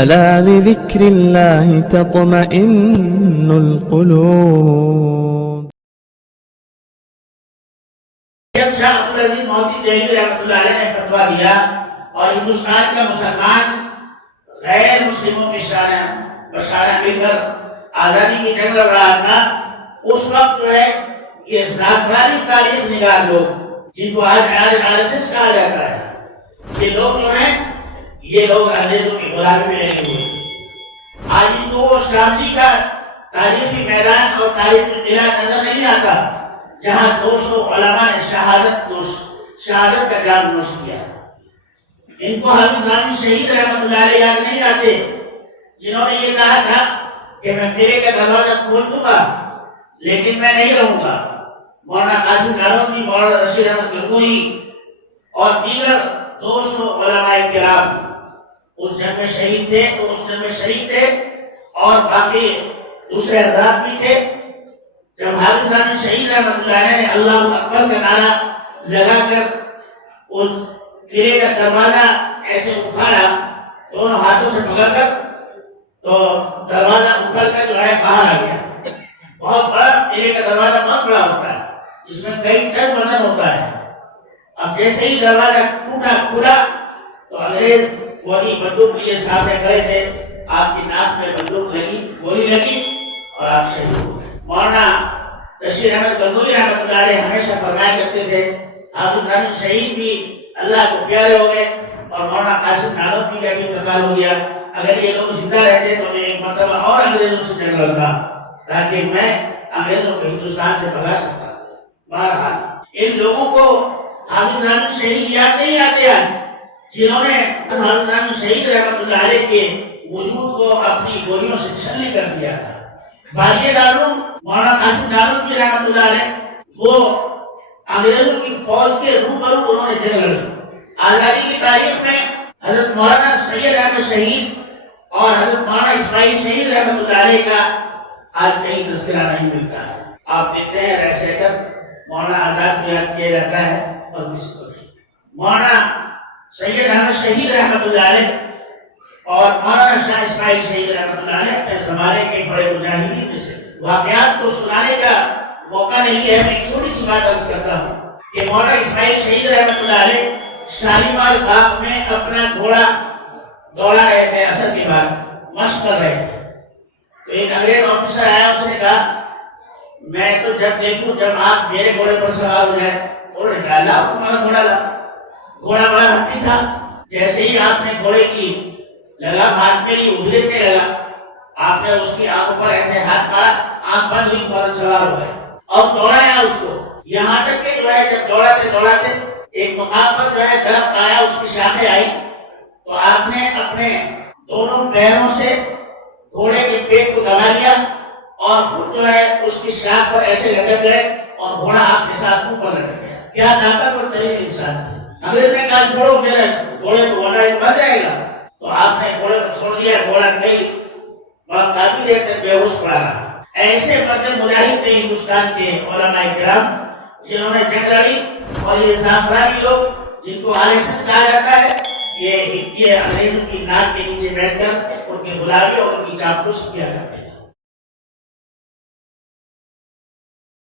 ألا بذكر الله تطمئن القلوب. شاہ عبدالعزیز محدث دہلوی رحمۃ اللہ علیہ نے فتویٰ دیا اور ہندوستان کا مسلمان غیر مسلموں کے شارع مل کر آزادی کی جنگ لڑ رہا تھا، اس وقت جو ہے یہ زعفرانی تاریخ نگار لوگ جن کو آج RSS کہا جاتا ہے، یہ لوگ جو ہیں یہ لوگ انگریزوں کی غلامی میں لگے ہوئے تھے۔ آج ان کو وہ شاملی کا تاریخی میدان اور تاریخی قلعہ نظر نہیں آتا جہاں 200 علماء نے شہادت کا جام نوش کیا۔ ان کو حافظ امین شہید رحمۃ اللہ علیہ یاد نہیں آتے جنہوں نے یہ کہا تھا کہ میں قلعے کا دروازہ کھول دوں گا لیکن میں نہیں رہوں گا۔ مولانا قاسم نانوتوی، مولانا رشید احمد گنگوہی اور دیگر 200 علماء کرام اس جنگ میں شہید تھے اور باقی دوسرے حضرات بھی تھے۔ جب حافظ امین شہید رحمۃ اللہ علیہ نے اللہ اکبر کا نعرہ لگا کر اس قلعے کا دروازہ ایسے اکھاڑا دونوں ہاتھوں سے پکڑ کر، تو دروازہ اکھڑ کر جو ہے باہر آ گیا۔ بہت بڑا قلعے کا دروازہ بہت بڑا ہوتا ہے جس میں کئی ٹن وزن ہوتا ہے۔ اب جیسے ہی دروازہ کھلا تو انگریز فوجی بندوق لیے سامنے کھڑے تھے، آپ کی ناک میں بندوق لگی، گولی لگی اور آپ شہید ہو گئے۔ مولانا رشید احمد گنگوہی رحمۃ اللہ علیہ ہمیشہ فرمایا کرتے تھے حافظ امین شہید بھی اللہ کو پیارے ہو گئے اور مولانا قاسم نانوتوی کا بھی انتقال ہو گیا۔ اگر یہ لوگ زندہ رہتے تو میں ایک مرتبہ اور انگریزوں سے جنگ لڑتا تاکہ میں انگریزوں کو ہندوستان سے بھگا سکتا۔ بہرحال ان لوگوں کو حافظ امین شہید یاد نہیں آتے ہیں جنہوں نے حافظ امین شہید رحمۃ اللہ علیہ کے وجود کو اپنی گولیوں سے چھلنی کر دیا تھا۔ باغی دارالعلوم مولانا قاسم نانوتوی رحمۃ اللہ علیہ وہ انگریزوں کی فوج کے روبرو انہوں نے جنگ لڑی۔ آزادی کی تاریخ میں حضرت مولانا سید احمد شہید اور حضرت مولانا اسماعیل شہید رحمۃ اللہ علیہ کا آج کہیں تذکرہ نہیں ملتا ہے۔ آپ دیکھتے ہیں ایسے کر مولانا آزاد کو یاد کیا جاتا ہے اور کسی کو نہیں۔ مولانا سید احمد شہید رحمۃ اللہ علیہ اور مولانا شاہ اسماعیل شہید رحمۃ اللہ علیہ اپنے زمانے کے بڑے مجاہدین میں سے واقعات کو سنانے کا موقع نہیں ہے۔ میں ایک چھوٹی سی بات عرض کرتا ہوں کہ مولانا اسماعیل شہید رحمۃ اللہ علیہ شالیمار باغ میں اپنا گھوڑا دوڑا رہے تھے، عصر کے بعد مشق کر رہے تھے، تو ایک انگریز آفیسر آیا، اس نے کہا میں تو جب دیکھوں جب آپ میرے گھوڑے پر سوار ہو جائے، انہوں نے کہا لاؤ تمہارا گھوڑا لاؤ۔ گھوڑا بڑا ہٹی تھا، جیسے ہی آپ نے گھوڑے کی لگام ہاتھ میں لی، اگلتے لگا، آپ نے اس کی آنکھوں پر ایسے ہاتھ مارا، آنکھ بند ہوئی، فوراً سوار ہو گئے اور دوڑایا اس کو، یہاں تک کہ جو ہے جب دوڑاتے ایک مقام پر جو ہے درخت آیا، اس کی شاخیں آئی، تو آپ نے اپنے دونوں پیروں سے گھوڑے کے پیٹ کو دبا لیا اور خود جو ہے اس کی شاخ پر ایسے لٹک گئے اور گھوڑا آپ کے ساتھ اوپر لٹک گیا۔ کیا طاقتور ترین انسان تھے۔ انگریز نے کہا چھوڑو میرے گھوڑے کو ورنہ یہ مر جائے گا، تو آپ نے گھوڑے کو چھوڑ دیا، گھوڑا کئی وقت کافی دیر تک بے ہوش پڑا رہا۔ ایسے مرد مجاہد تھے ہندوستان کے علماء کرام جنہوں نے جنگ لڑی، اور یہ زعفرانی لوگ جن کو RSS کہا جاتا ہے، یہ انگریزوں کی ناک کے نیچے بیٹھ کر ان کی غلامی اور ان کی چاپلوسی کیا کرتے ہیں۔